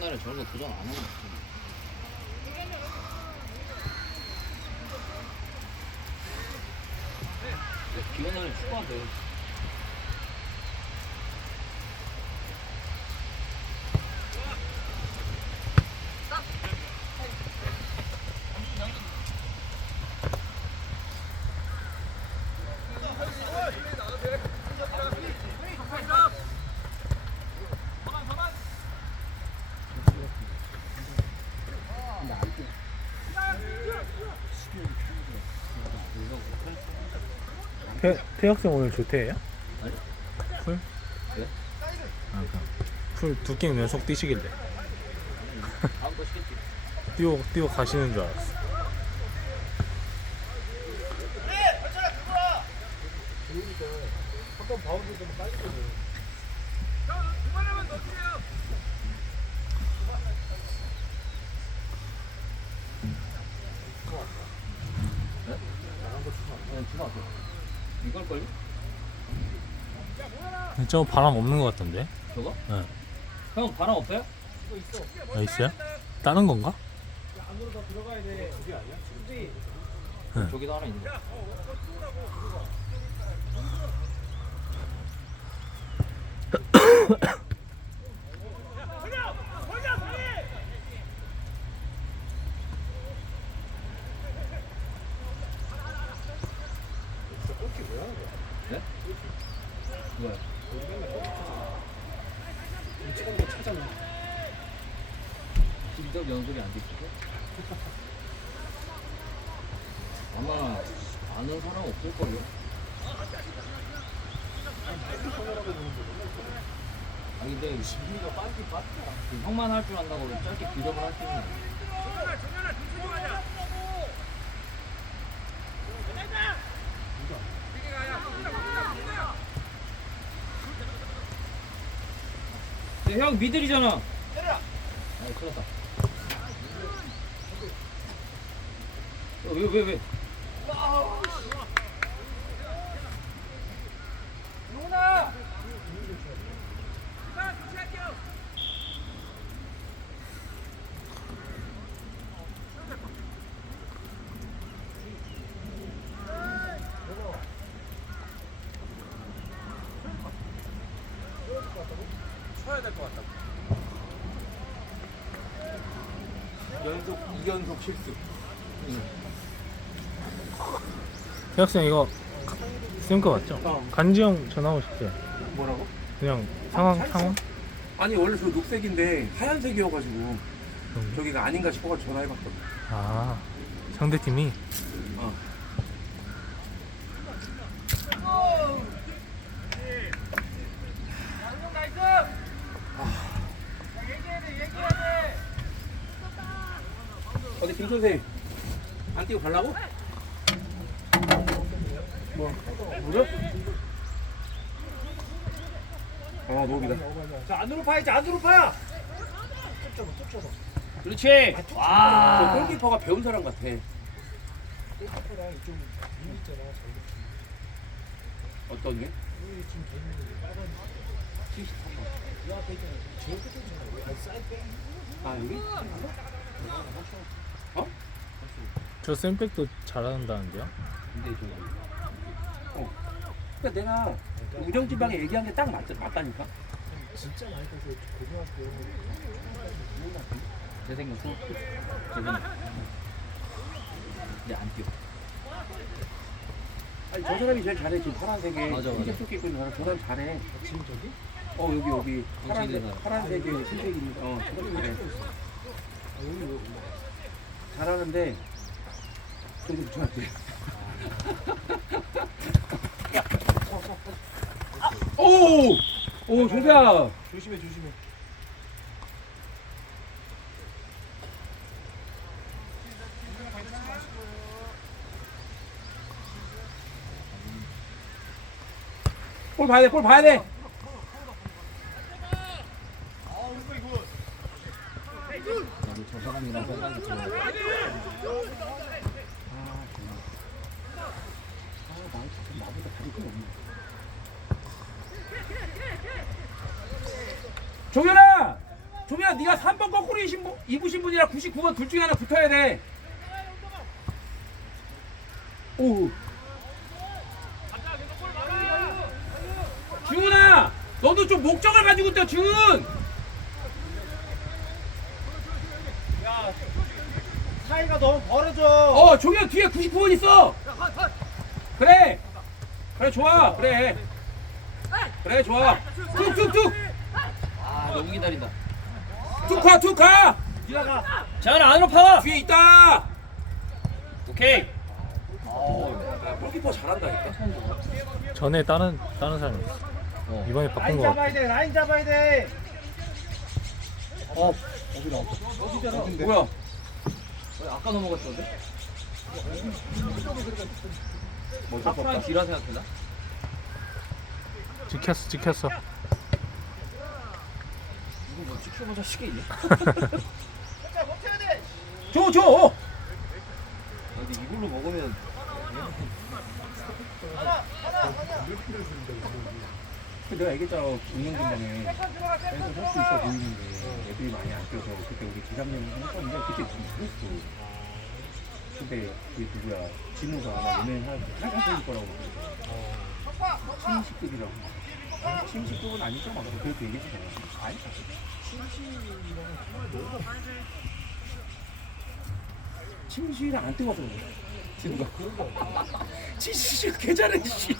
날에 저런 거 도전 안 하는 거 같아. 날에 축구하면 돼. 태, 태학생 오늘 조퇴해요? 아니. 풀? 네? 아, 그럼 풀두 게임 연속 뛰시길래 시겠지. 뛰어 뛰어 가시는 줄 알았어. 네, 주마 앞에. 이걸 걸요? 저 바람 없는 것 같던데? 저거? 네. 형 바람 없어요? 아, 있어요? 다른 건가? 네. 저기도 하나 있는데. 네? 뭐야? 실적 연속이 안 됐죠? 아마 아는 사람 없을걸요? 아 근데 신비가 빠지 빠져 형만 할 줄 안다고 짧게 빌드업을 할수 있는 네, 형 미들이잖아. 아 큰일 났다. 어, 왜 왜, 왜? 연속 2연속 실수. 태학생 이거 쌤거 맞죠? 어. 간지 형 전화 오셨어요. 뭐라고? 그냥 상황 아, 상황? 아니 원래 저 녹색인데 하얀색이어가지고 음. 저기가 아닌가 싶어가지고 전화해봤거든. 아 상대 팀이 어. 선생 안 뛰고 가려고? 뭐 물어? 어 녹이다. 자 안으로 파야지 안으로 파. 그렇지 저와 골키퍼가 배운 사람 같아. 어떤 게? 73번. 아 여기? 어? 저 쌤백도 잘한다는데요? 근데 저기. 어. 그러니까 내가 우정지방에 얘기한 게 딱 맞, 맞다니까. 재생용 수 재생용 근데 안 뛰어 아니 저 사람이 제일 잘해 지금 파란색에 맞아, 맞아. 흰색 토끼 입고 있는 사람 저 사람 잘해. 지금 저기? 어 여기 여기 파란색 사람. 파란색에 흰색입니다. 어 저거 잘해. 잘하는데 그래도 붙여놨지. 오! 오 종태야 조심해 조심해. 볼 봐야 돼, 볼 봐야 돼. 나도 저 사람이랑 생각이 들어 나보다 다리 큰 없네. 종현아! 종현! 재원아 네가 3번 거꾸로 입으신 분, 입으신 분이랑 99번 둘 중에 하나 붙어야 돼. 오. 준아, 너도 좀 목적을 가지고 뛰어, 준. 사이가 너무 벌어져. 어, 종현 뒤에 99번 있어. 그래. 그래 좋아. 그래. 그래 좋아. 툭툭툭. 아 너무 기다린다 툭 가, 툭 가. 지나가. 재현아 안으로 파 뒤에 있다. 오케이 야, 골키퍼 잘한다니까. 전에 다른 다른 사람이 있어. 어. 이번에 바꾼 라인 거 같아. 잡아야 돼. 라인 잡아야 돼. 어, 뭐야? 왜 아까 넘어갔었는데? 뭐 앞으로 뒤라 생각했나? 찍혔어 찍혔어. 뭐 찍혀보자 시계 있네 줘, 줘. 근데 이걸로 먹으면 내가 얘기했잖아 운영진방에. 그래서 할수 있어 보이는데. 애들이 많이 안 뛰어서 그때 우리 기상년을 했었는데 그때 좀 그랬어. 근데 그 누구야? 진우가 아마 연예인 한 한참 때릴 거라고. 침식급이라고 침식급은 아니죠? 막 그렇게 얘기했잖아 아니 침실을 안 뜨거워서 그래 진우가 침실 개 잘해 씨.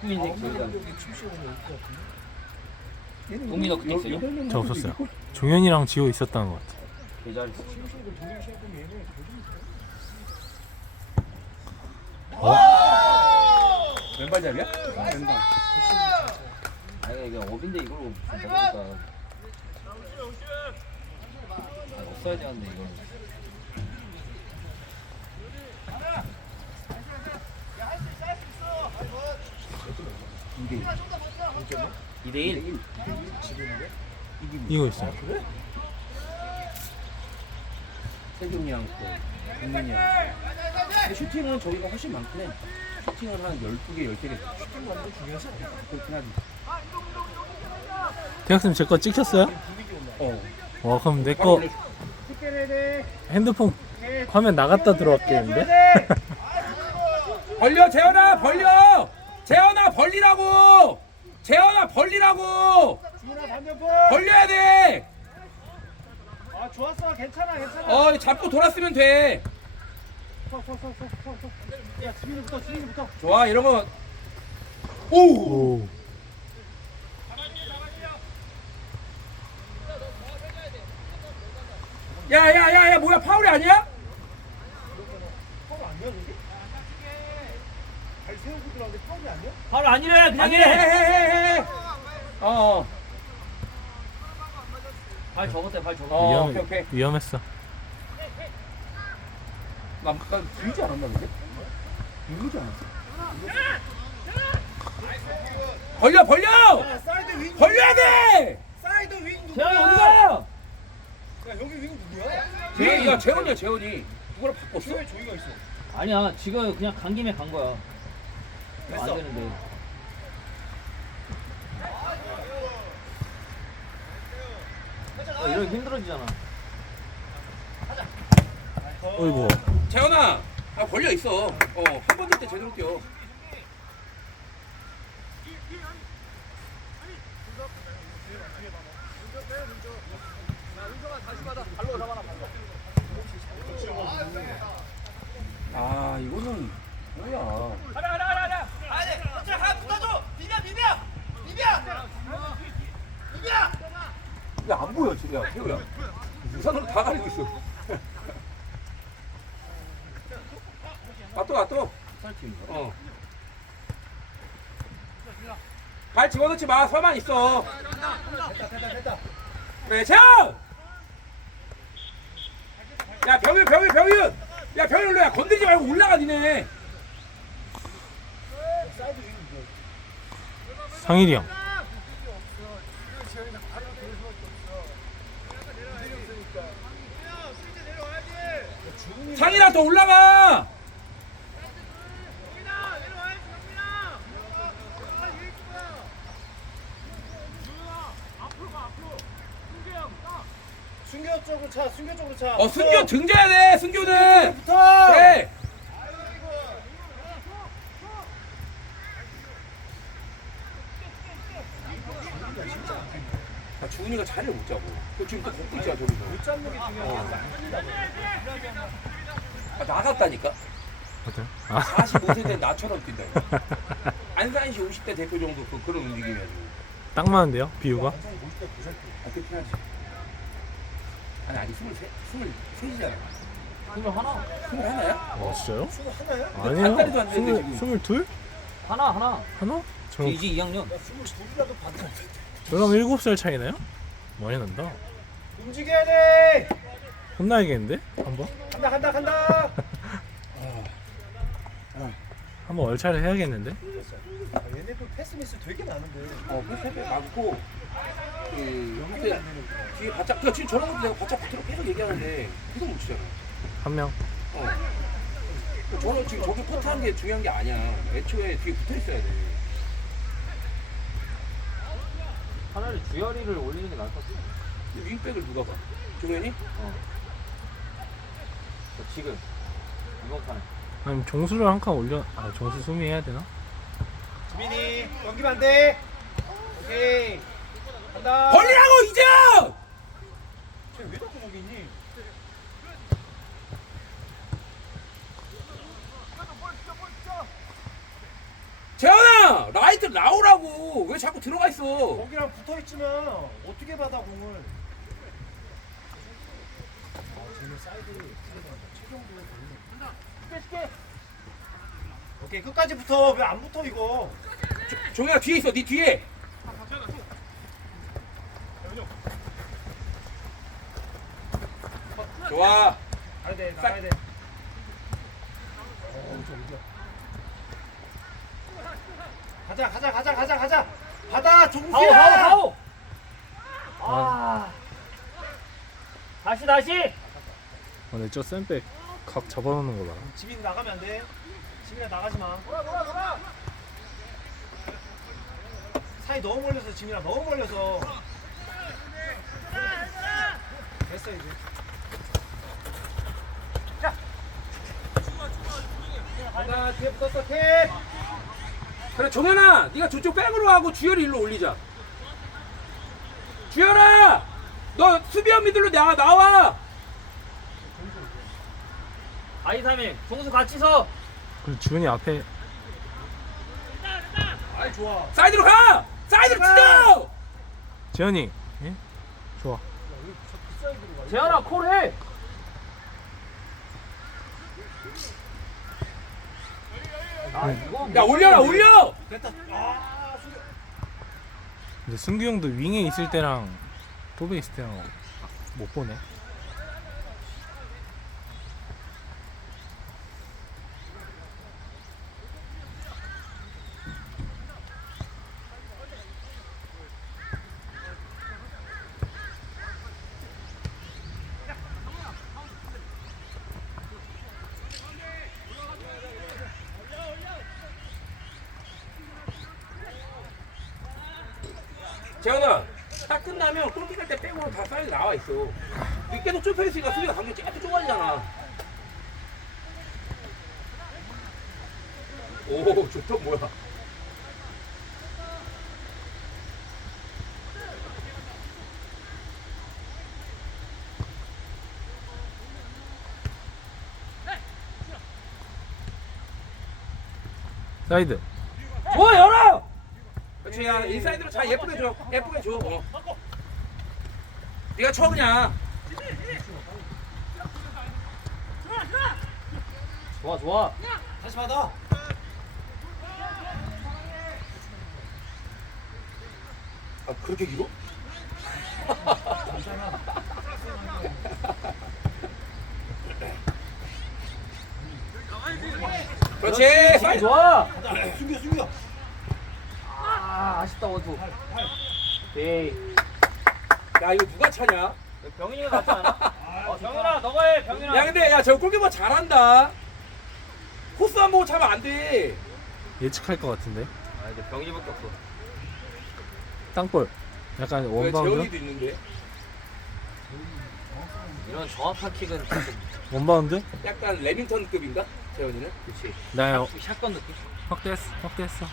국민색 저기다 동민이 너 그때 있어요? 저 없었어요. 종현이랑 지호 있었다는 것 같아. 계좌리 왼발잡이야? 왼발 아니 이게 업인데 이걸로 좀 먹으니까. 아, 없어야 되는데 이거는. 이게 2대1 이거 있어요. 세종이랑 또 국민이랑 근데 슈팅은 저희가 훨씬 많긴 해 슈팅을 한 12개, 10개 슈팅 게 중요하지 그렇긴 하지 대학생 제 거 찍혔어요? 어 와 그럼 내 거. 핸드폰 화면 나갔다 들어왔겠는데? 돼. 벌려 재현아 벌려 재현아 벌리라고 재현아 벌리라고 반대편. 벌려야 돼 아 좋았어. 괜찮아. 괜찮아. 어, 잡고 돌았으면 돼. 좋아, 이런 거. 오! 오. 야, 야, 야, 야, 뭐야, 파울이 아니야? 파울 아니래 그냥 아니, 해, 해, 해, 해. 어, 어, 발 접었대 발 접었대 어, 위험 오케이, 오케이. 위험했어. 나, 나 들지 않았나 근데? 들지 않았어? 벌려, 벌려! 야 사이드 윙. 벌려야 돼! 사이드 윙 누구야? 어디가? 야 여기 윙 누구야? 재현이, 야, 재현이야, 재현이. 누구랑 바꿨어? 왜 저기가 있어? 아니야 지금 그냥 간 김에 간 거야 안 되는데 어, 이러면 힘들어지잖아 어이구. 재현아, 아, 벌려 있어. 어, 한번뛸때 제대로 뛰어. 아, 이거는 뭐야? 야, 안 보여, 지금. 야, 태우야. 우산으로 다 가리고 있어. 아, 또, 아, 또. 쌀팀인가? 어. 발 집어 넣지 마. 서만 있어. 됐다 됐다 됐다. 그래, 재현! 야, 병윤, 병윤, 병윤! 야, 병윤 야. 건드리지 말고 올라가, 니네. 상일이 형. 상이나 더 올라가! 승교 쪽으로 차. 승교 쪽으로 차. 어 승교 등져야 돼 붙어. 그래 아, 주은이가 자리를 못 잡고 그 지금 또 걷고 있잖아 저기서 못 잡는 게 중요한 아, 나갔다니까 어때? 아 45세 된 나처럼 뛴다 이거. 안산시 50대 대표 정도 그, 그런 움직임이야 지금 딱 맞는데요? 비유가? 아 그렇긴 하지 아니 아니 23, 23이잖아 스물 하나 21이야? 어 진짜요? 승우 하나야? 아니요 반다리도 안 되는데, 스물 지금. 스물 둘? 하나 하나 하나? 저 이제 2학년 야 승우 둘이라도 돼. 저랑 일곱 살 차이나요? 많이 난다. 움직여야 돼. 혼나야겠는데? 한번? 간다 간다 간다. 한번 얼차를 해야겠는데? 아, 얘네도 패스 미스 되게 많은데. 어 페페페 맞고 그 되는구나. 뒤에 바짝 그러니까 지금 저런 것도 내가 바짝 붙으라고 계속 얘기하는데 계속 못 치잖아 한 명. 어. 그러니까 저는 지금 저기 코트한 게 중요한 게 아니야 애초에 뒤에 붙어 있어야 돼 차라리 주열이를 올리는 게 나을 것 같아 근데 윙백을 누가 봐? 종현이? 어. 저 지금 이번 판에 아니 종수를 한 칸 올려. 아 종수 수미 해야 되나? 지민이 넘기면 안 돼. 오케이. 간다. 벌리라고 이재영! 쟤왜 자꾸 거기 있니? 재현아! 라이트 나오라고! 왜 자꾸 들어가 있어? 거기랑 붙어 있지만 어떻게 받아 공을? 아, 쟤는 받아? 최종도에 걸리네. 쉽게 쉽게. 오케이 끝까지 붙어. 왜 안 붙어 이거? 조- 종현아 뒤에 있어 네 뒤에 좋아 가야 돼 나가야 돼. 가자 가자 가자 가자 가자. 받아. 하오 하오 하오 아 다시 다시 오늘 저 쌤백 각 잡아놓는 거 봐. 지민 나가면 안 돼. 지민아 나가지 마. 사이 너무 멀려서 지민아 너무 멀려서. 됐어 이제. 가자 뒤에 붙었어 캡. 그래 종현아 네가 저쪽 백으로 하고 주열이 일로 올리자 주열아 너 수비형 미들로 나와 나와 아이삼님 종수 같이 서 그리고 주은이 앞에 아이 좋아. 사이드로 가 사이드로 치자 재현이. 예? 좋아. 재현아 콜해 아 이거 야 올려라 올려. 근데 승규 형도 윙에 있을 때랑 톱에 있을 때랑 못 보네. 재현아 딱 끝나면 골킥할 때 백으로 다 사이드 나와 있어. 니 계속 좁혀 있으니까 수비가 당연히 쫙 좁아지잖아. 오 좋다 뭐야. 사이드. 뭐 열어 그렇지. 야 인사이드로 잘 예쁘게 줘. 예쁘게 줘. 어. 네가 쳐 그냥 좋아 좋아. 다시 받아. 아 그렇게 길어? 그렇지. 좋아 아 아쉽다 원투 오케이 야 이거 누가 차냐? 병인이가 낫지 않아? 어 병인아 너가 해 병인아 야 근데 야 저 골키퍼 잘한다 코스 안 보고 차면 안돼 예측할 것 같은데. 아 이제 병인이밖에 없어 땅볼. 약간 왜 원바운드. 재원이도 있는데 이런 정확한 킥은 원바운드? 약간 레밍턴급인가? 재현이는? 그렇지. 나 샷건 느낌. 확대했어 확대했어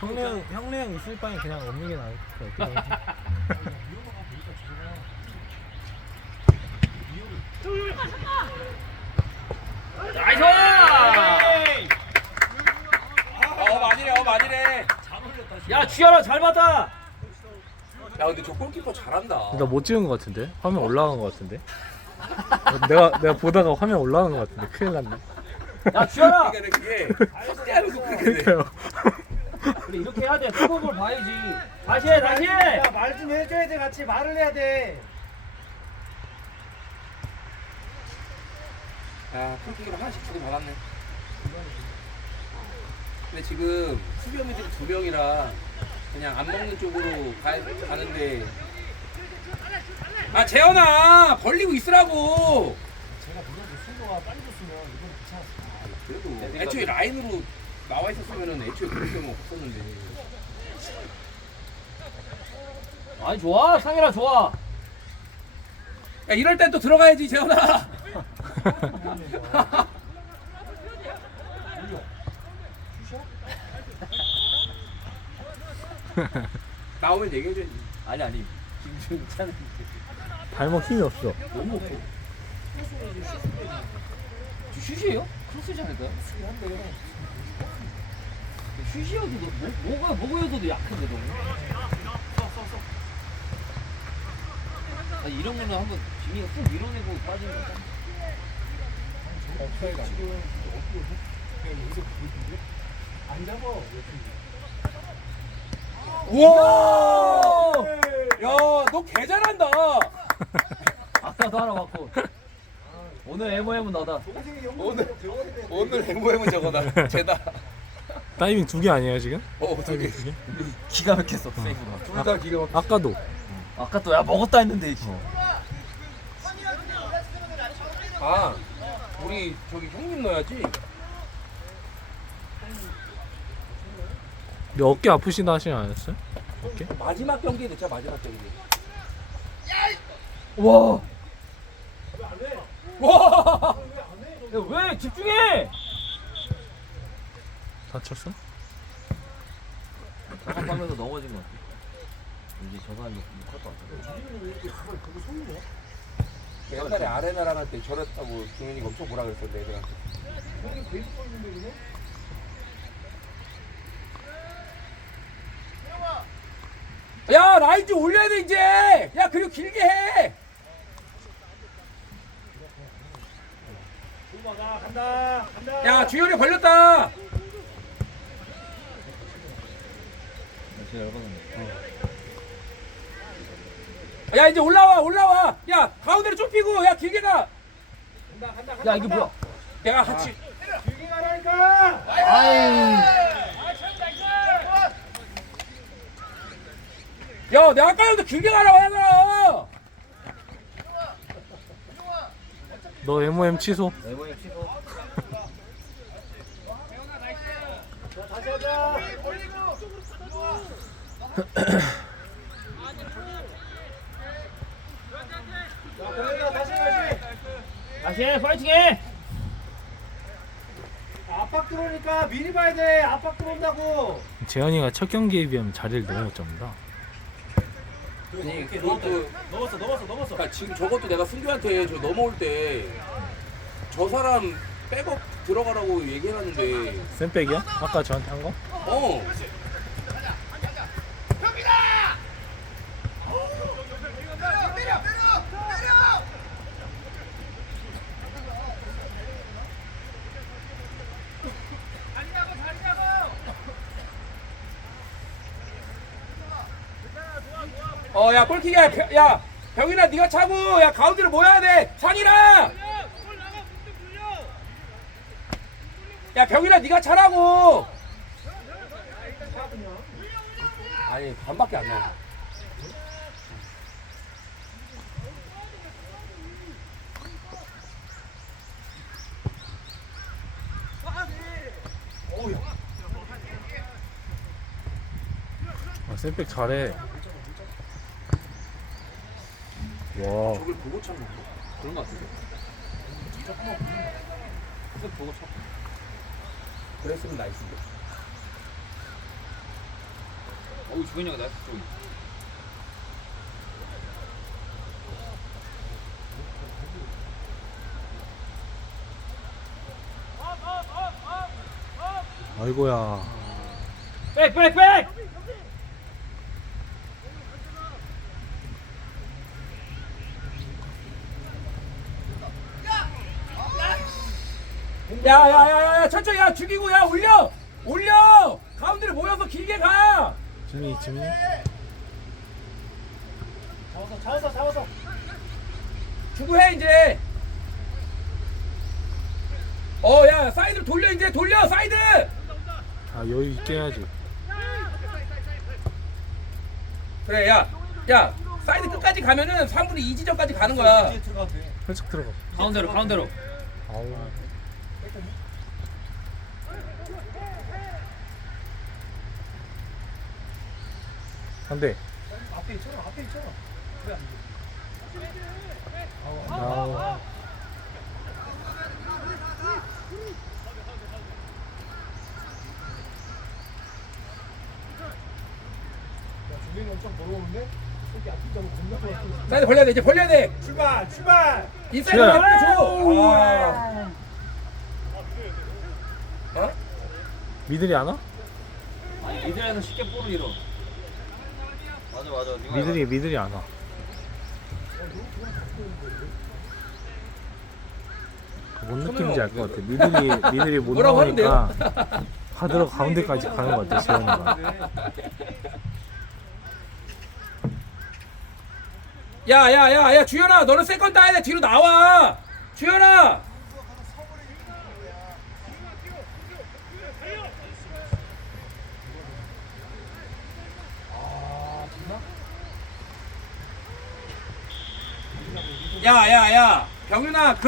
형네형 형네형 있을 바에 그냥 없는 게 나을 것 같아 나이스! 어 많이래 어 많이래. 야 주현아 잘 봤다. 야 근데 저 골키퍼 잘한다. 그러니까 못 찍은 것 같은데 화면 올라간 것 같은데 내가 내가 보다가 화면 올라간 것 같은데 큰일 났네 야 주현아. 그러니까 그게 확대하면서 그렇게 돼. 그러니까요 우리 이렇게 해야 돼. 수업을 봐야지. 다시 해 다시 해. 야말 좀 해줘야 돼 같이 말을 해야 돼 아, 풀킥으로 하나씩 주고 받았네. 근데 지금 수비형이 두 명이라 그냥 안 먹는 쪽으로 가, 가는데. 아, 재현아! 벌리고 있으라고! 제가 물어도 순도가 빨리 줬으면 이건 괜찮았어 그래도 애초에 라인으로 나와 있었으면 애초에 그럴 경우 없었는데. 아니 좋아 상현아 좋아. 야, 이럴 땐 또 들어가야지, 재현아! 나오면 얘기해줘야지. 아니 아니 괜찮은. 발목 힘이 없어 너무 없어. 슛이에요? 크로스지 않을까요? 슛이어도 너, 뭐, 뭐가 뭐고여도 약한데 너무. 아 이런 거는 한번 지민이가 훅 밀어내고 빠지는 거잖아. 업사이드 지금 그냥 여기서 보이는데 안 잡아 우와! 야, 너 개 잘한다! 아까도 하나 맞고. 오늘 MOM은 너다. 동생이 오늘- 오늘 MOM은 저거다. 쟤다. 다이빙 두 개 아니에요 지금? 어, 저기. 두 개? 기가 막혔어 세이브가. 둘다 기가 막 아까도 아까 또 야 먹었다 했는데. 아, 우리 저기 형님 넣어야지. 근데 어깨 아프시다 하시지 않았어요? 어깨? 마지막 경기에 넣자, 마지막 경기. 와. 와! 야, 왜 집중해? 다쳤어? 작업하면서 넘어진 것 같아. 이제 저 사람이 못할 것 같아. 옛날에 아레나랑 할 때 저랬다고 중현이가 엄청 뭐라 그랬었는데, 애들한테. 야, 라인 좀 올려야 돼, 이제! 야, 그리고 길게 해! 도마가 간다 간다 야, 주현이 걸렸다! 야, 이제 올라와, 올라와! 야, 가운데로 좁히고, 야, 길게 가! 간다 간다 간다 야 이게 뭐야? 내가 같이. 길게 가라니까 아이. 야, 내가 아까 전부터 길게 가라고 하잖아! 너 MOM 취소 MOM 취소. 자 다시 하자 자 공연아 다시 다시 다시 해 파이팅 해. 압박 들어오니까 미리 봐야 돼 압박 들어온다고 재현이가 첫 경기에 비하면 자리를 너무 못 잡는다 아니, 그것도, 넘었어 넘었어 넘었어 그러니까 지금 저것도 내가 승규한테 저 넘어올 때, 저 사람 백업 들어가라고 얘기해놨는데, 쌤백이야? 아까 저한테 한 거? 어. 어, 야. 벼- 야, 병이나 네가 차고, 야, 가운데로 모여야 돼. 상이라! 야, 병이나 네가 차라고! 아니, 반밖에 안 나와. 셀백 잘해. 와, 저걸 보고 쳤는 거. 그런 거 같은데. 계속 보고 쳐. 그랬으면 나이스인데. 어우 주근이 형이 나이스 쪽. 아이고야. 백, 백, 백! 야야야야 천천히 야 죽이고 야 올려 올려 가운데를 모여서 길게 가. 지민이, 지민이. 잡아서 잡아서 잡아서. 주고 해 이제. 어 야 사이드로 돌려 이제 돌려 사이드. 아, 여유 있게 해야지. 그래 야야 사이드 끝까지 가면은 3분의 2 지점까지 가는 거야. 이제 들어가도 돼. 살짝 들어가. 가운데로, 가운데로. 아우. 안 돼. 앞에 있잖아. 앞에 있잖아. 왜안 돼? 아우. 엄청. 겁나. 사이드 벌려야 돼 이제 벌려야 돼. 출발! 출발! 인사이드 줘. 아. 어? 미들이 안 와? 아니 미들에서 쉽게 볼을 잃어. 맞아, 맞아. 네가 미들이, 미들이 안 와. 뭔 느낌인지 알 것 같아. 미들이, 미들이 못 뭐라고 나오니까 하드로 가운데까지 가는 것 같아, 재현이가. 야야야야 주현아 너는 세컨 따야 돼 뒤로 나와. 주현아. 야야야. 병윤아 그